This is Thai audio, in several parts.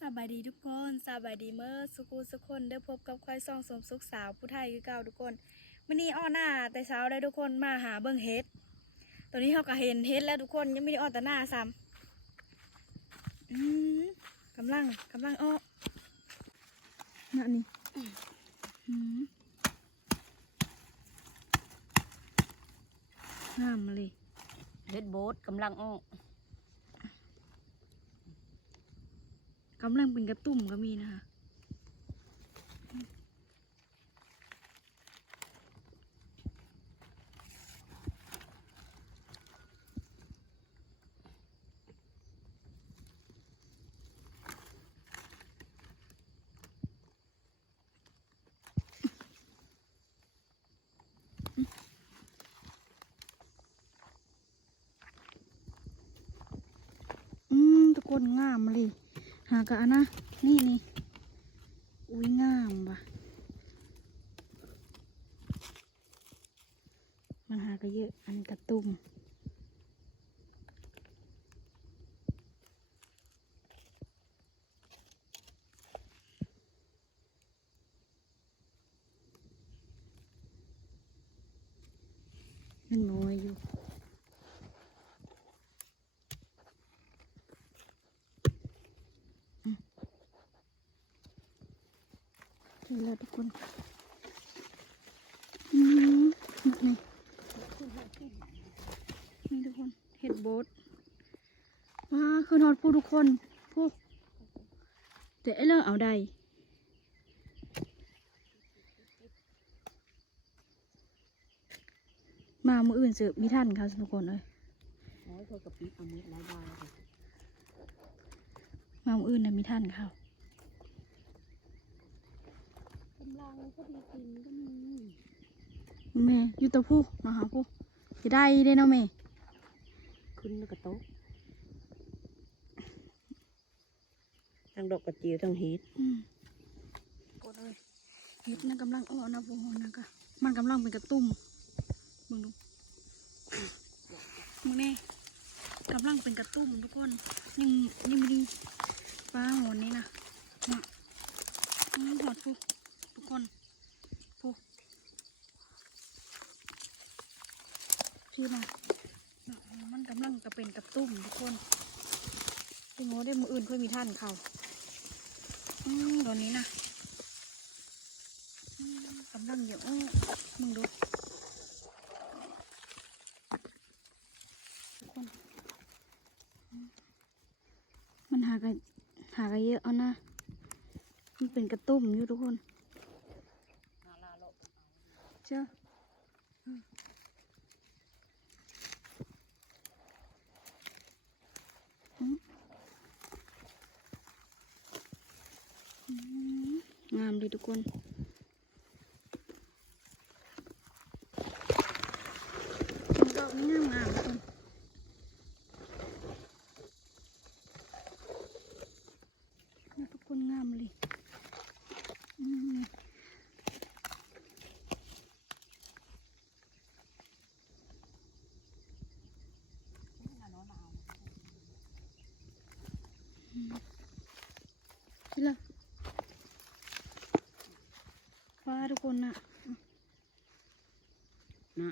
สบายดีทุกคนสบายดีเมื่อสุกูสุกคนได้พบกับควายซองสมสุขสาวผู้ไทยคือเก่าทุกคนวันนี้อ้อหน้าแต่เช้าได้ทุกคนมาหาเบิ้งเฮ็ดตอนนี้เขาก็เห็นเฮ็ดแล้วทุกคนยังไม่ได้อ้อแต่หน้าซ้ำอืมกำลังกำลังอ้อน่ะนี่อืมงามเลยเฮ็ดโบ๊ทกำลังออ กำลังเป็นกระตุ่มก็มีนะคะ อืมทุกคนงามเลย หา กะอันนะ นี่นี่อุ้ยงามว่ะ มันหากะเยอะ อันกระตุ้มยังน้อยอยู่ เห็ นแล้วทุกคนอืมนี่นี่ทุกคนเห็ดโบสว้าคือนอนผู้ทุกคนผู้แต่ไอ้เลิกเอาใดมามืออื่นเสือมีท่านค่ะทุกคนเลยโอ้ยพวกกะปิเอามือหลายบาทเลยมามืออื่นนะมีท่านเขา กำลังก็ดีกินก็มีแม่อยู่แตัวผู้นะคะผู้จะได้ได้เนาะแม่ขึ้นแล้วก็โต๊ะทั้งดอกกระเจียวทั้งเฮ็ดอืมกดเลยเห็ดนั่นกำลังอ่อนนะพวกนะกะมันกำลังเป็นกระตุ้มมึงดูมึงนี่กำลังเป็นกระตุ้มทุกคนยังยังไม่ดีปลาหัวนี้นะมาอืมหอดพูทุก คนพูพี่มามันกำลังจะเป็นกระตุ้มทุกคนพี่โง่ได้มืออื่นเพื่อมีท่านเขาอืมตอนนี้นะกำลังเยอะมึงดูทุกคนอืมมันหากันหากันเยอะเอานะ มันเป็นกระตุ้มอยู่ทุกคน นาลาโล เจ้าอืมอืมอืมงามดีทุกคน ดอกนี้งามๆทุกคนนี่ทุกคนงามเลยอืมนี่ละฟ้า ทุกคนนะนะ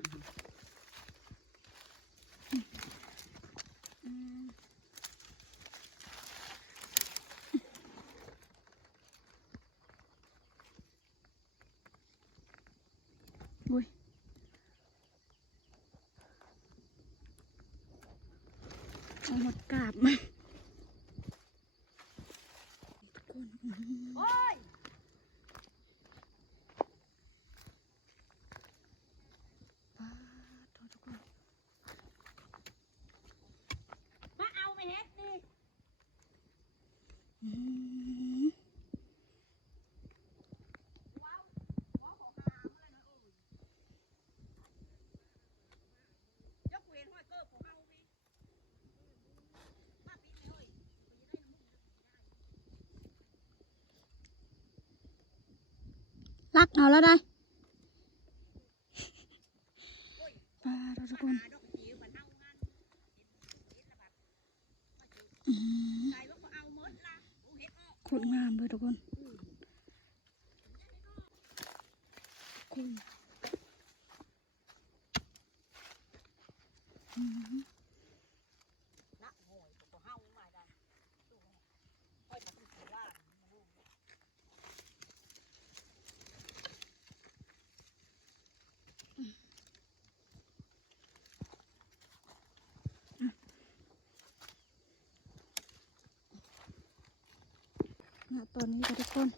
อุ้ยเอาหมดกราบมาทุกคนอื้อหือ โอ้ย ป้าดโทษทุกคน มาเอาไปเฮ็ดดิ อื้อหือ ยกเว้นห้อยเกิบของเอาพี่มาปิดเลย รักเอา แล้วได้ป้าดโทษทุกคนหาดอกกระเจียวมันเอางานเฮ็ดละบัด อื้อหือ ใจว่าเขาเอาหมดละโอ้เฮ็ดออก โคตรงามเลยทุกคนคุณอืม นักหอยของเฮามาได้ดูค่อยจะต้องถือว่ามันรู้ ณตอนนี้ค่ะทุกคน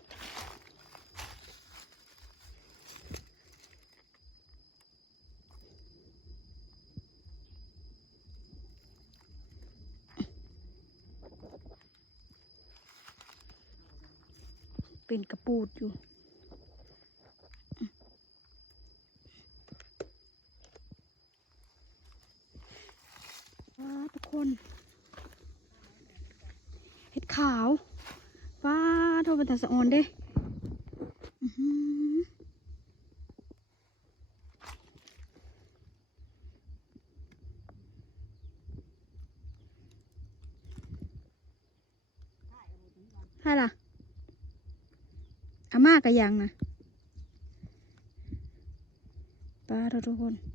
เป็นกระปูดอยู่ว้าทุกคน เห็ดขาวว้าโทรเป็น ตาสะออนเด้ใช่ล่ะอาม่าก็ยังนะป้าเราทุกคน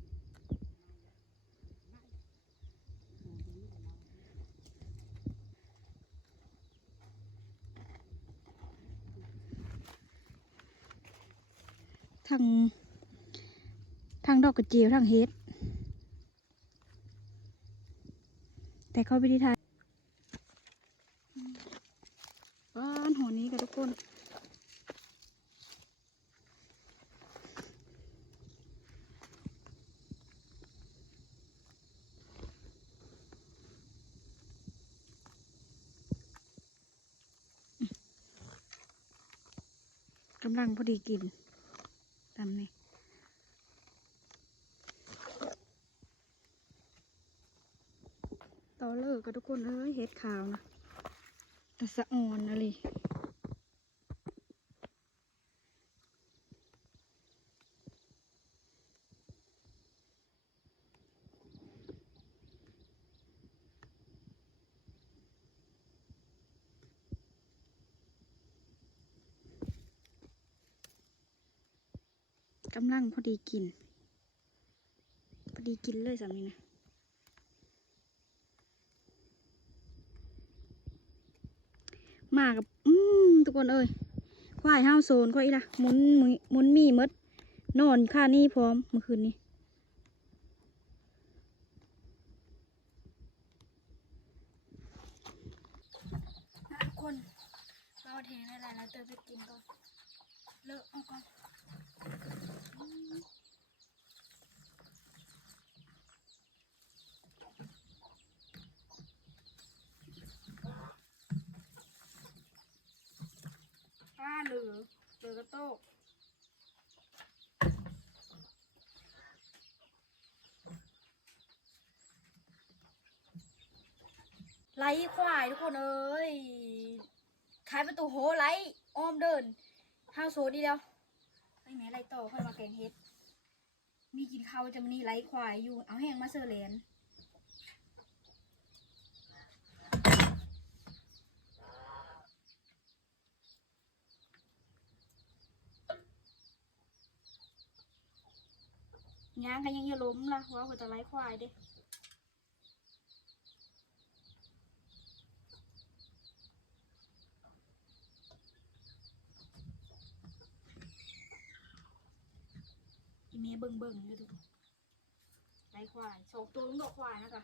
ทางทางดอกกระเจียวทางเฮ็ด แต่เขาไม่ได้ทายบ้านหัวนี้กับทุกคนกำลังพอดีกิน ตามนี้ต่อเลิกกับ ทุกคนเอ้ยเฮ็ดขาวนะแต่สะอ่อนอะไรกำลังพอดีกิน พอดีกินเลยสามีนะ มากับอืมทุกคนเอ้ยควายห้าวโซนควายอีละมุนมุนมุนมีมดนอนค่านี่พร้อมเมื่อคืนนี้ทุกคนเราเทในหลายๆเติมไปกินก่อนเลอะเอาก่อน เหลือเหลือกระโตกไล่ควายทุกคนเอ้ยขายประตูโหไล่อ้อมเดินห้าวโซดีแล้วไอ้แม่ไรต่อค่อยมาแกงเฮ็ด มีกินข้าวจะมีไรควายอยู่ เอาแห้งมาเซอร์เลน ย่างกันยังอย่าล้มละว่าเขาจะไล่ควายเด้อีเมเบิ่งเบิ่งอยู่ทุกไล่ควายสองตัวลุงดอกควายนะคะ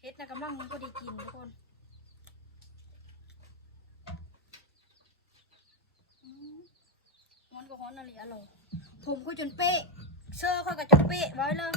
เฮ็ดนะกำลังก็ได้กินทุกคน อืมมัน ก็ฮ้อนอะไรอร่อยผมก็จนเป๊ะเสื้อค่อยก็จนเป๊ะไว้เลย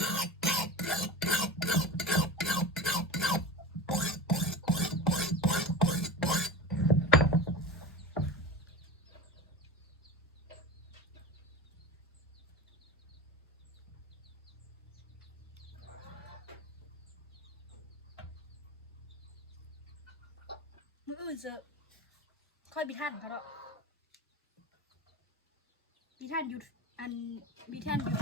มืออื่นเสือค่อยบิทันเขาเนาะ มีท่านหยุดอันมีท่านหยุด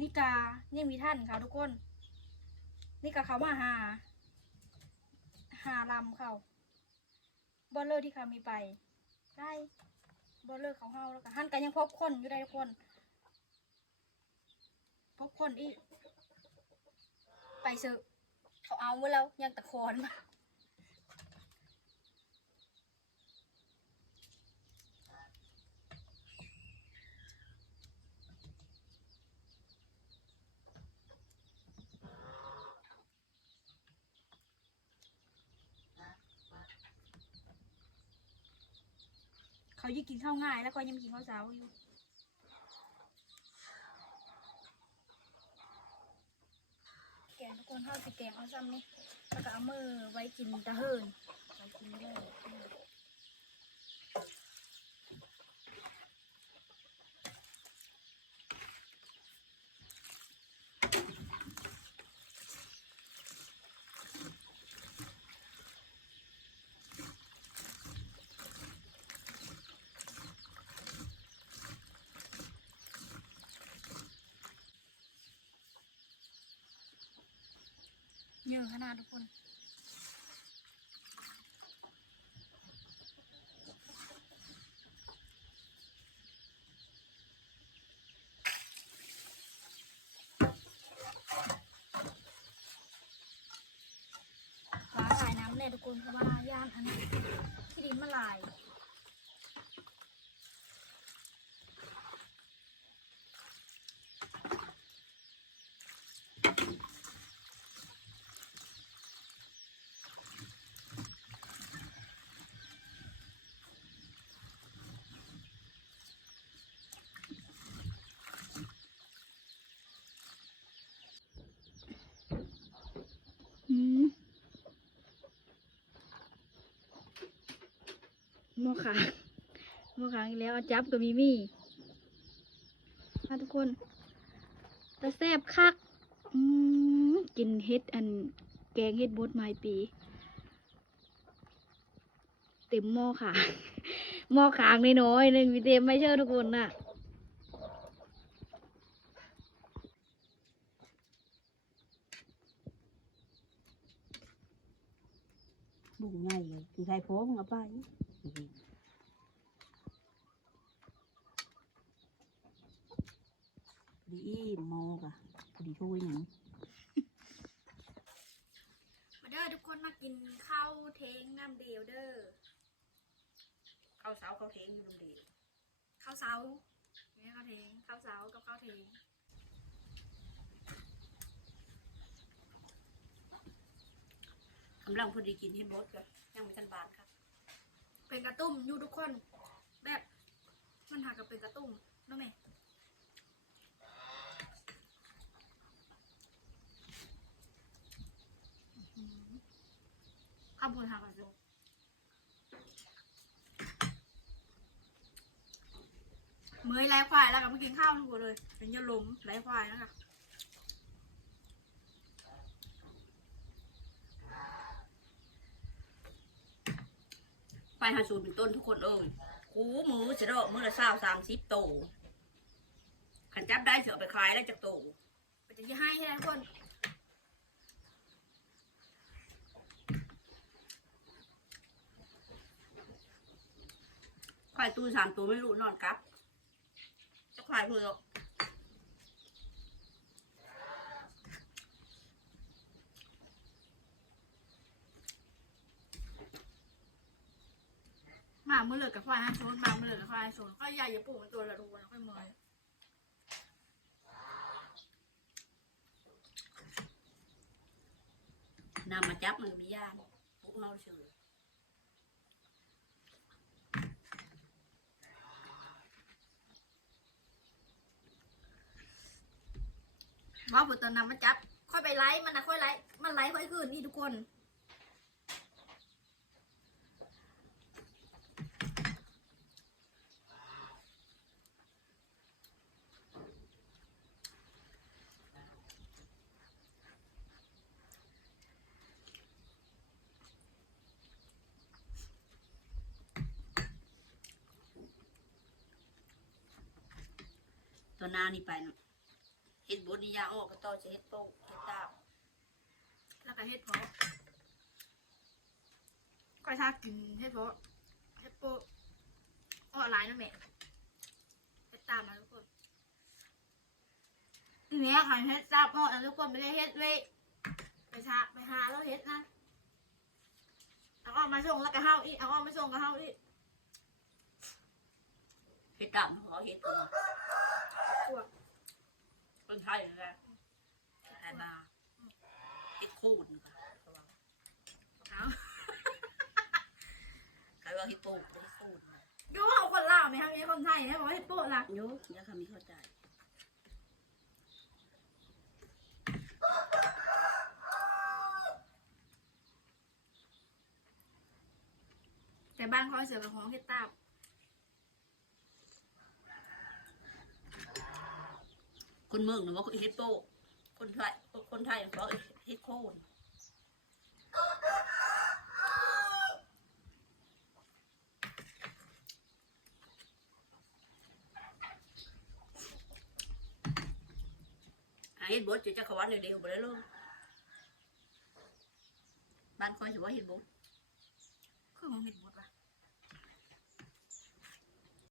นิกาเนี่ยมีท่านค่ะทุกคน นี่กาเขามาหา หาลำเขาบอลเลอร์ที่เขามีไป ได้บอลเลอร์เขาเฮาแล้วก็หันกันยังพบคนอยู่ได้ทุกคน พบคนอีก ไปเซอะเขาเอาเมื่อแล้วยังตะคอนมาเขายิ่งกินข้าวง่ายแล้วก็ยังกินข้าวเช้าอยู่ แกง ทุกคนเข้าสิแกงเอาซ้ำนี่แล้วก็เอามือไว้กินตะเฮินไว้กินได้ เยอะขนาดทุกคนฟ้าลายน้ำเนี่ยทุกคนเพราะว่าย่านอันนี้ที่ดินมาลายอมห มอขางมอขางอีกแล้วเอาจับกับมีมี่มาทุกคนตะแซบคักกินเฮ็ดอันแกงเฮ็ดบดไม้ปี เต็มหม้อขางหม้อขางน้อยๆหนึ่งมีเต็มไม่เชื่อทุกคนน่ะบุกง่ายเลยคือใครโพ้งเอาไป ดีอีโมกะดีทุยหยังมาเด้อทุกคนมากินข้าวเทงน้ำเดียวเด้อข้าวเสาข้าวเทงอยู่ตรงเดียวข้าวเสาเนี่ยข้าวเทงข้าวเสากับข้าวเทงกำลังพอดีกินให้บดก็ยังไม่ทันบานครับ เป็นกระตุ้มอยู่ทุกคน แบบมันหากับเป็นกระตุ้มน้องเมย์ข้าวบนหากับจุเมยไร้ควายแล้วกับมากินข้าวทุกคนเลย เป็นยาลมไร้ควายแล้วค่ะ หาสูตรเป็นต้นทุกคนเอ้ยคูหมูจะดอกมือละเศร้าสามสิบโตขันจับได้เสือเอาไปขายแล้วจากโตมันจะให้ให้ทุกคนควายตู้สามตัวไม่รู้นอนกับ จะควายเพื่อาเมื่อเหลิกกับควายห้าโซนหมาเมื่อเหลิกกับควายห้าโซนควายใหญ่อย่าปลูกเป็นตัวละดูนะค่อยเมยนำมาจับมันก็มีย่างปุ๊บเราเชื่อว่าผุดตอนนั้นมาจับ ค่อยไปไล่มันนะค่อยไล่มันไล่ค่อยคืนนี่ทุกคน ตัวหน้านี่ไปเนาะเฮ็ดบดนี่ยาออกก็ต่อจะเฮ็ดโป้เฮ็ดตามแล้วก็เฮ็ดเพาะก้อยทากินเฮ็ดเพาะเฮ็ดโปะอ้อหลายนะแม่เฮ็ดตามนะทุกคนทีนี้ค่ะเฮ็ดตามอ้อนะทุกคนไม่ได้เฮ็ดเลยไปชาไปหาแล้วเฮ็ดนะเอาอ้อมาส่งแล้วก็เฮาอีกเอาอ้อมาส่งก็เฮาอีกเฮ็ดตามเขาเฮ็ดกัน พวกคนไทยนั่นแหละไทยมาเฮ็ดคูนค่ะเอาใครว่าเฮ็ดโป้เฮ็ดคูนก็ว่าเอาคนลาวไหมครับนี่คนไทยนะบอกว่าเฮ็ดโปะล่ะโยอย่าคำนี้เข้าใจแต่บ้านเขาเสือกับของเฮ็ดตาม คนเมืองน่ะว่าเฮ็ดโปคนไทยคนไทยเขาเฮ็ดโคนหาเฮ็ดบดจะจะขวันเร็วๆบ่ได้ลงบ้านคอยสิว่าเฮ็ดบดคือของเฮ็ดบด